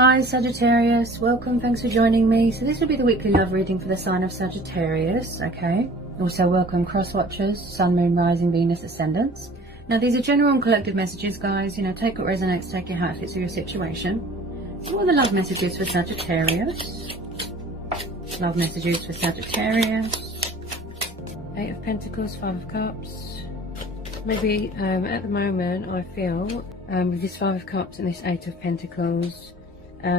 Hi Sagittarius, welcome, thanks for joining me. So this will be the weekly love reading for the sign of Sagittarius, okay? Also welcome cross watchers, Sun, Moon, Rising, Venus, Ascendants. Now these are general and collective messages, guys. You know, take what resonates, take your how it fits with your situation. What are the love messages for Sagittarius? Love messages for Sagittarius. 8 of Pentacles, 5 of Cups. Maybe at the moment I feel with this 5 of Cups and this 8 of Pentacles,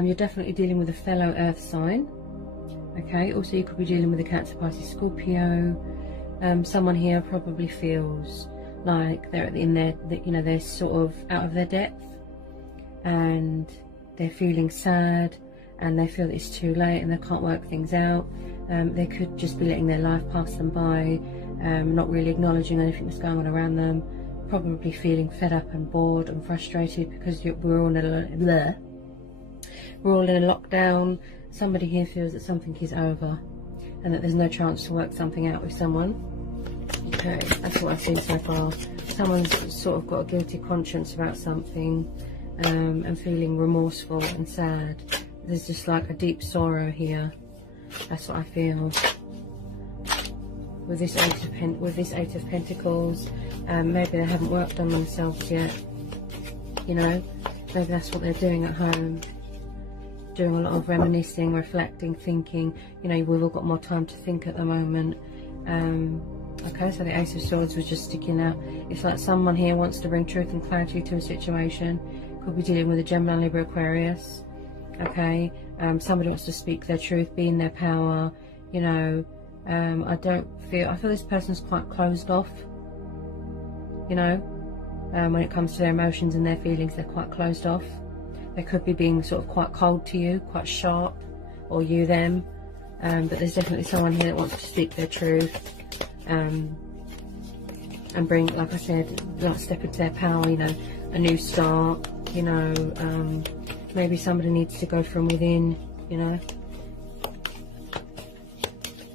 you're definitely dealing with a fellow earth sign. Okay, also you could be dealing with a Cancer, Pisces, Scorpio. Someone here probably feels like they're in their, you know, they're sort of out of their depth and they're feeling sad and they feel it's too late and they can't work things out. They could just be letting their life pass them by, not really acknowledging anything that's going on around them, probably feeling fed up and bored and frustrated because we're all in a lockdown. Somebody here feels that something is over and that there's no chance to work something out with someone. Okay, that's what I've seen so far. Someone's sort of got a guilty conscience about something and feeling remorseful and sad. There's just like a deep sorrow here. That's what I feel. With this Eight of Pentacles, maybe they haven't worked on themselves yet. You know, maybe that's what they're doing at home. Doing a lot of reminiscing, reflecting, thinking. You know, we've all got more time to think at the moment. Okay, so the Ace of Swords was just sticking out. It's like someone here wants to bring truth and clarity to a situation. Could be dealing with a Gemini, Libra, Aquarius. Okay, somebody wants to speak their truth, be in their power. You know, I feel this person's quite closed off. You know, when it comes to their emotions and their feelings, they're quite closed off. They could be being sort of quite cold to you, quite sharp, or you them. But there's definitely someone here that wants to speak their truth and bring, like I said, like step into their power. You know, a new start. You know, maybe somebody needs to go from within. You know,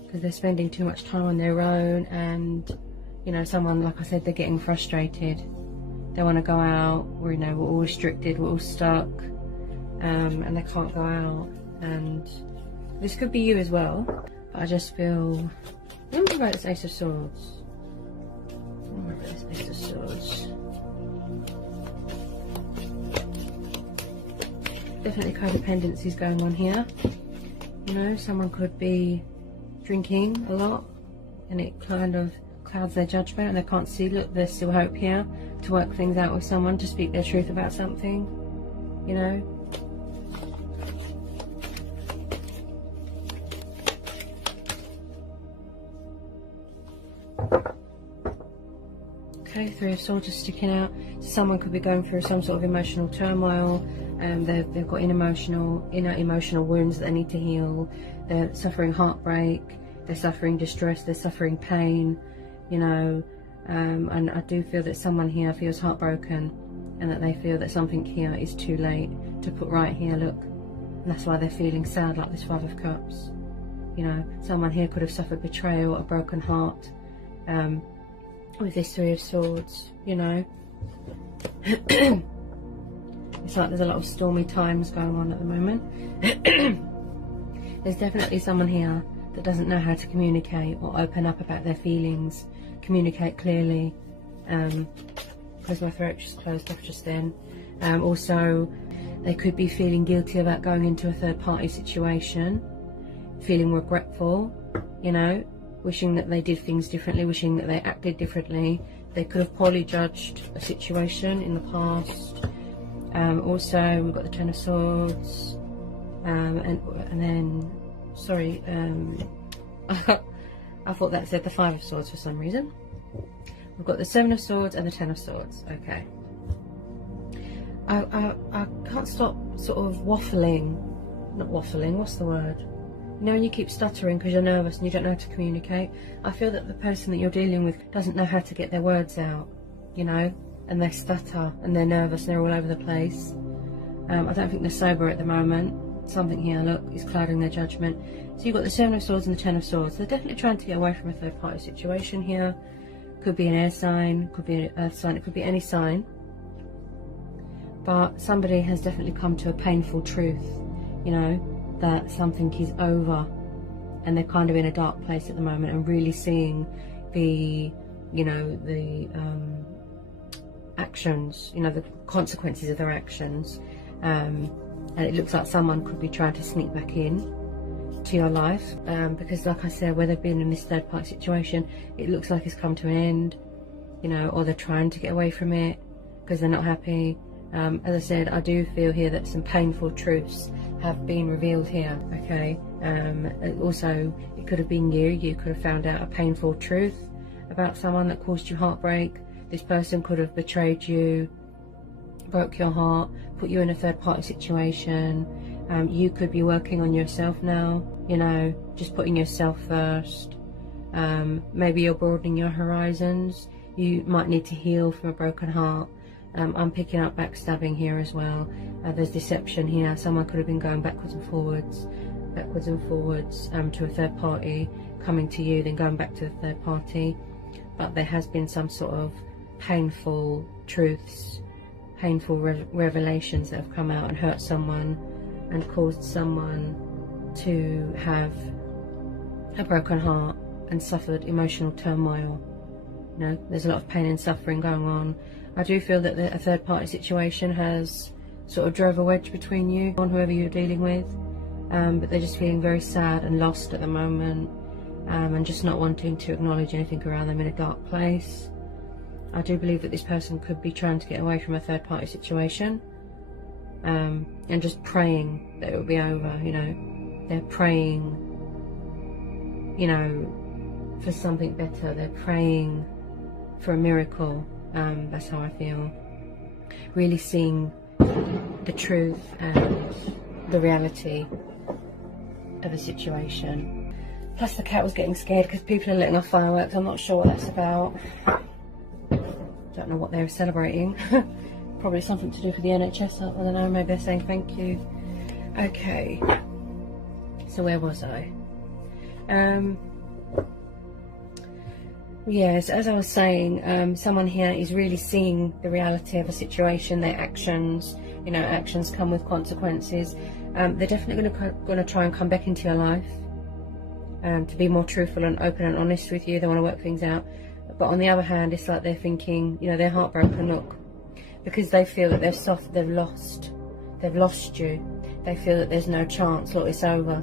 because they're spending too much time on their own, and you know, someone, like I said, they're getting frustrated. They want to go out, or you know, we're all restricted, we're all stuck, and they can't go out. And this could be you as well, but I just feel, what about this Ace of Swords? What about this Ace of Swords? Definitely codependency is going on here. You know, someone could be drinking a lot, and it kind of clouds their judgment, and they can't see, look, there's still hope here to work things out with someone, to speak their truth about something, you know. Okay, 3 of Swords is sticking out. Someone could be going through some sort of emotional turmoil. They've got inner emotional wounds that they need to heal. They're suffering heartbreak. They're suffering distress. They're suffering pain. You know, and I do feel that someone here feels heartbroken, and that they feel that something here is too late to put right here. Look, and that's why they're feeling sad, like this 5 of Cups. You know, someone here could have suffered betrayal, a broken heart. With this 3 of Swords, you know. It's like there's a lot of stormy times going on at the moment. There's definitely someone here that doesn't know how to communicate or open up about their feelings, communicate clearly. Because my throat just closed off just then. Also, they could be feeling guilty about going into a third-party situation, feeling regretful, you know, wishing that they did things differently, wishing that they acted differently. They could have poorly judged a situation in the past. Also, we've got the 10 of Swords, and then, sorry, I thought that said the 5 of Swords for some reason. We've got the 7 of Swords and the 10 of Swords. Okay. I can't stop sort of waffling. Not waffling, what's the word? You know, when you keep stuttering because you're nervous and you don't know how to communicate. I feel that the person that you're dealing with doesn't know how to get their words out, you know, and they stutter and they're nervous and they're all over the place. I don't think they're sober at the moment. Something here, look, is clouding their judgment. So you've got the 7 of Swords and the 10 of Swords. They're definitely trying to get away from a third-party situation here. Could be an air sign, could be an earth sign, it could be any sign. but somebody has definitely come to a painful truth, you know, that something is over, and they're kind of in a dark place at the moment and really seeing the, you know, the actions, you know, the consequences of their actions. And it looks like someone could be trying to sneak back in to your life, because like I said, where they've been in this third party situation, it looks like it's come to an end, you know, or they're trying to get away from it because they're not happy. As I said, I do feel here that some painful truths have been revealed here, okay? Also, it could have been you could have found out a painful truth about someone that caused you heartbreak. This person could have betrayed you, broke your heart, put you in a third party situation. You could be working on yourself now, you know, just putting yourself first. Maybe you're broadening your horizons. You might need to heal from a broken heart. I'm picking up backstabbing here as well. There's deception here. Someone could have been going backwards and forwards to a third party, coming to you, then going back to the third party. But there has been some sort of painful truths, painful revelations that have come out and hurt someone and caused someone to have a broken heart and suffered emotional turmoil. You know, there's a lot of pain and suffering going on. I do feel that a third party situation has sort of drove a wedge between you and whoever you're dealing with, but they're just feeling very sad and lost at the moment, and just not wanting to acknowledge anything around them, in a dark place. I do believe that this person could be trying to get away from a third party situation, and just praying that it will be over, you know. They're praying, you know, for something better. They're praying for a miracle. That's how I feel. Really seeing the truth and the reality of a situation. Plus the cat was getting scared because people are letting off fireworks. I'm not sure what that's about. Don't know what they were celebrating. Probably something to do with the NHS. I don't know, maybe they're saying thank you. Okay, so where was I? Yes, as I was saying, someone here is really seeing the reality of a situation, their actions. You know, actions come with consequences. They're definitely going to try and come back into your life, to be more truthful and open and honest with you. They want to work things out. But on the other hand, it's like they're thinking, you know, they're heartbroken, look, because they feel that they've lost you. They feel that there's no chance, look, it's over.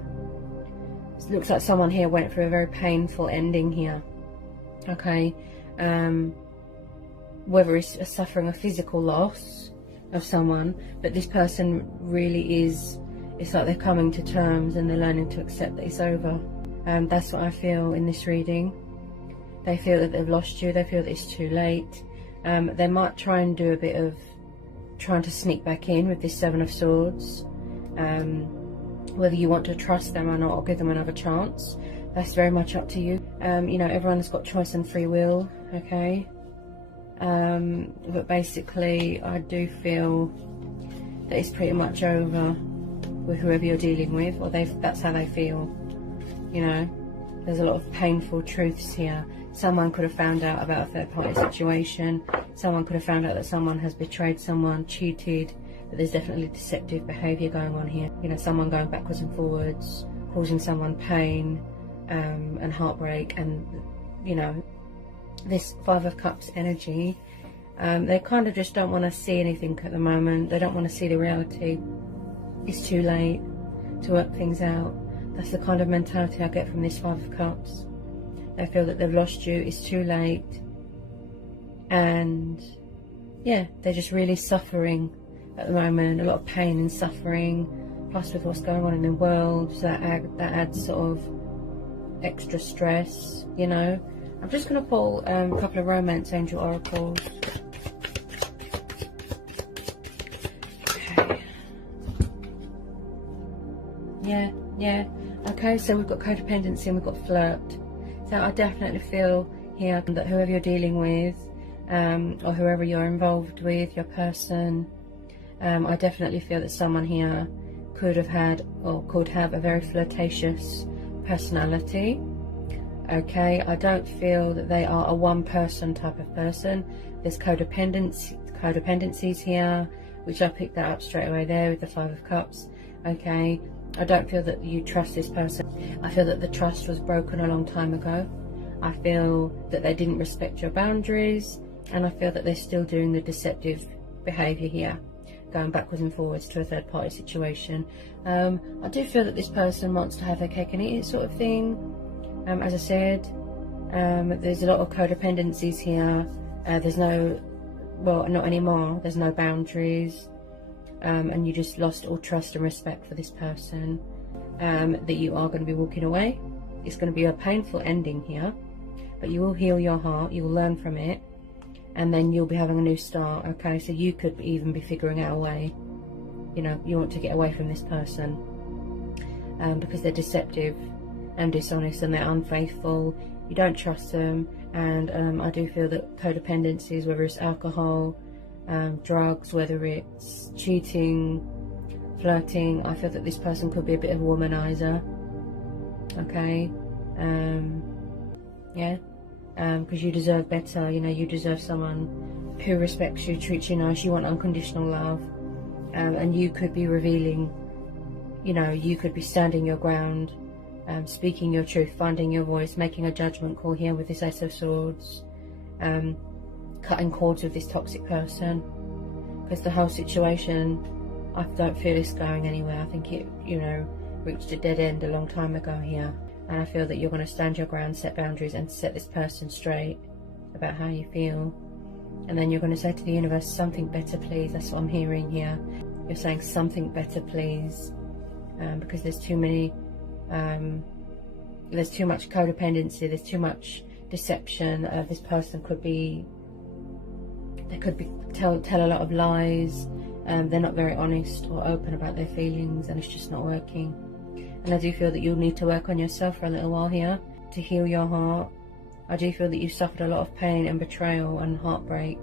It looks like someone here went through a very painful ending here. Okay, whether it's suffering a physical loss of someone, but this person really is, it's like they're coming to terms and they're learning to accept that it's over. That's what I feel in this reading. They feel that they've lost you, they feel that it's too late. They might try and do a bit of trying to sneak back in with this Seven of Swords. Whether you want to trust them or not, or give them another chance, that's very much up to you. You know, everyone's got choice and free will, okay? But basically, I do feel that it's pretty much over with whoever you're dealing with, or that's how they feel. You know, there's a lot of painful truths here. Someone could have found out about a third party situation. Someone could have found out that someone has betrayed someone, cheated, but there's definitely deceptive behaviour going on here. You know, someone going backwards and forwards, causing someone pain, and heartbreak, and you know, this Five of Cups energy, they kind of just don't want to see anything at the moment. They don't want to see the reality. It's too late to work things out. That's the kind of mentality I get from this Five of Cups. They feel that they've lost you, it's too late, and yeah, they're just really suffering at the moment, a lot of pain and suffering, plus with what's going on in the world, so that adds sort of extra stress, you know. I'm just going to pull a couple of romance angel oracles. Okay. Yeah. Okay, so we've got codependency and we've got flirt. So I definitely feel here that whoever you're dealing with, or whoever you're involved with, your person, I definitely feel that someone here could have had or could have a very flirtatious personality. Okay, I don't feel that they are a one person type of person. There's codependencies here. which I picked that up straight away there with the Five of Cups. Okay, I don't feel that you trust this person. I feel that the trust was broken a long time ago. I feel that they didn't respect your boundaries, and I feel that they're still doing the deceptive behaviour here, going backwards and forwards to a third party situation. I do feel that this person wants to have their cake and eat it sort of thing. As I said, there's a lot of codependencies here. There's no, well, not anymore, there's no boundaries, and you just lost all trust and respect for this person, that you are going to be walking away. It's going to be a painful ending here, but you will heal your heart, you will learn from it, and then you'll be having a new start. Okay, so you could even be figuring out a way, you know, you want to get away from this person, because they're deceptive and dishonest and they're unfaithful. You don't trust them, and I do feel that codependencies, whether it's alcohol, drugs, whether it's cheating, flirting, I feel that this person could be a bit of a womanizer. Okay, yeah, because you deserve better. You know, you deserve someone who respects you, treats you nice. You want unconditional love, and you could be revealing, you know, you could be standing your ground, speaking your truth, finding your voice, making a judgment call here with this Ace of Swords, cutting cords with this toxic person, because the whole situation, I don't feel it's going anywhere. I think it, you know, reached a dead end a long time ago here, and I feel that you're going to stand your ground, set boundaries, and set this person straight about how you feel. And then you're going to say to the universe, something better please. That's what I'm hearing here. You're saying something better please, because there's too many, there's too much codependency, there's too much deception. This person could be, they could be tell a lot of lies. They're not very honest or open about their feelings, and it's just not working. And I do feel that you'll need to work on yourself for a little while here to heal your heart. I do feel that you've suffered a lot of pain and betrayal and heartbreak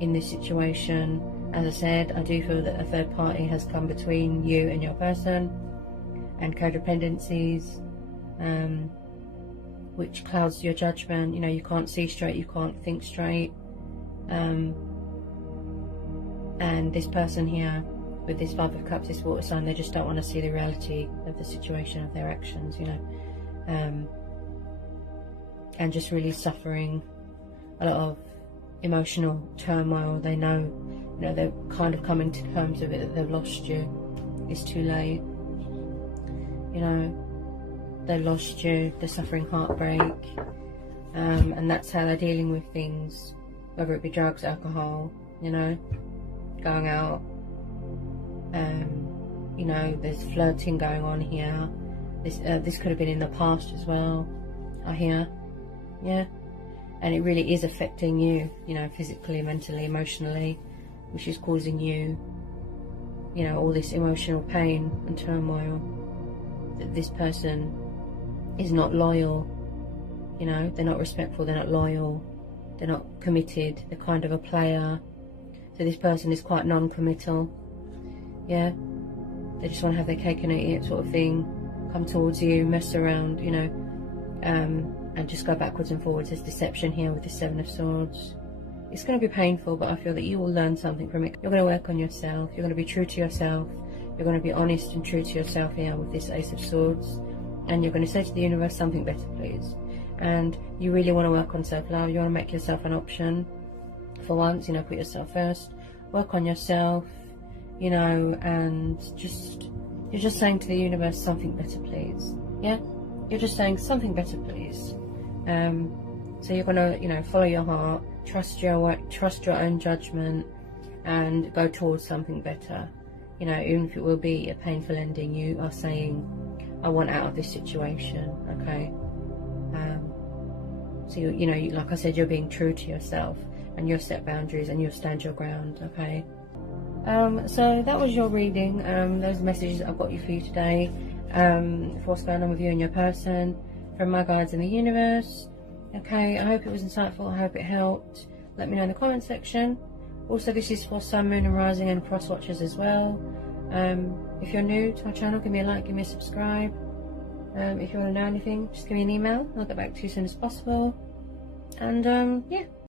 in this situation. As I said, I do feel that a third party has come between you and your person, and codependencies, which clouds your judgment. You know, you can't see straight, you can't think straight. And this person here with this Five of Cups, this water sign, they just don't want to see the reality of the situation, of their actions, you know, and just really suffering a lot of emotional turmoil. They know, you know, they're kind of coming to terms with it, that they've lost you. It's too late, you know, they've lost you, they're suffering heartbreak, and that's how they're dealing with things, whether it be drugs, alcohol, you know, going out, you know, there's flirting going on here. This could have been in the past as well, I hear. Yeah, and it really is affecting you, you know, physically, mentally, emotionally, which is causing you, you know, all this emotional pain and turmoil. That this person is not loyal, you know, they're not respectful, they're not loyal, they're not committed, they're kind of a player. So this person is quite non-committal. Yeah, they just want to have their cake and eat it sort of thing, come towards you, mess around, you know, and just go backwards and forwards. There's deception here with the Seven of Swords. It's going to be painful, but I feel that you will learn something from it. You're going to work on yourself, you're going to be true to yourself, you're going to be honest and true to yourself here with this Ace of Swords, and you're going to say to the universe, something better please. And you really want to work on self-love, you want to make yourself an option for once, you know, put yourself first, work on yourself, you know, and you're just saying to the universe, something better please. Yeah, you're just saying something better please. So you're gonna, you know, follow your heart, trust your own judgment, and go towards something better. You know, even if it will be a painful ending, you are saying, I want out of this situation. Okay, so you know, like I said, you're being true to yourself, and you'll set boundaries and you'll stand your ground. Okay, so that was your reading. Those messages I've got for you today, for what's going on with you and your person, from my guides in the universe. Okay, I hope it was insightful, I hope it helped. Let me know in the comment section. Also, this is for Sun, Moon and Rising and cross watchers as well. If you're new to my channel, give me a like, give me a subscribe. If you want to know anything, just give me an email, I'll get back to you as soon as possible. And yeah.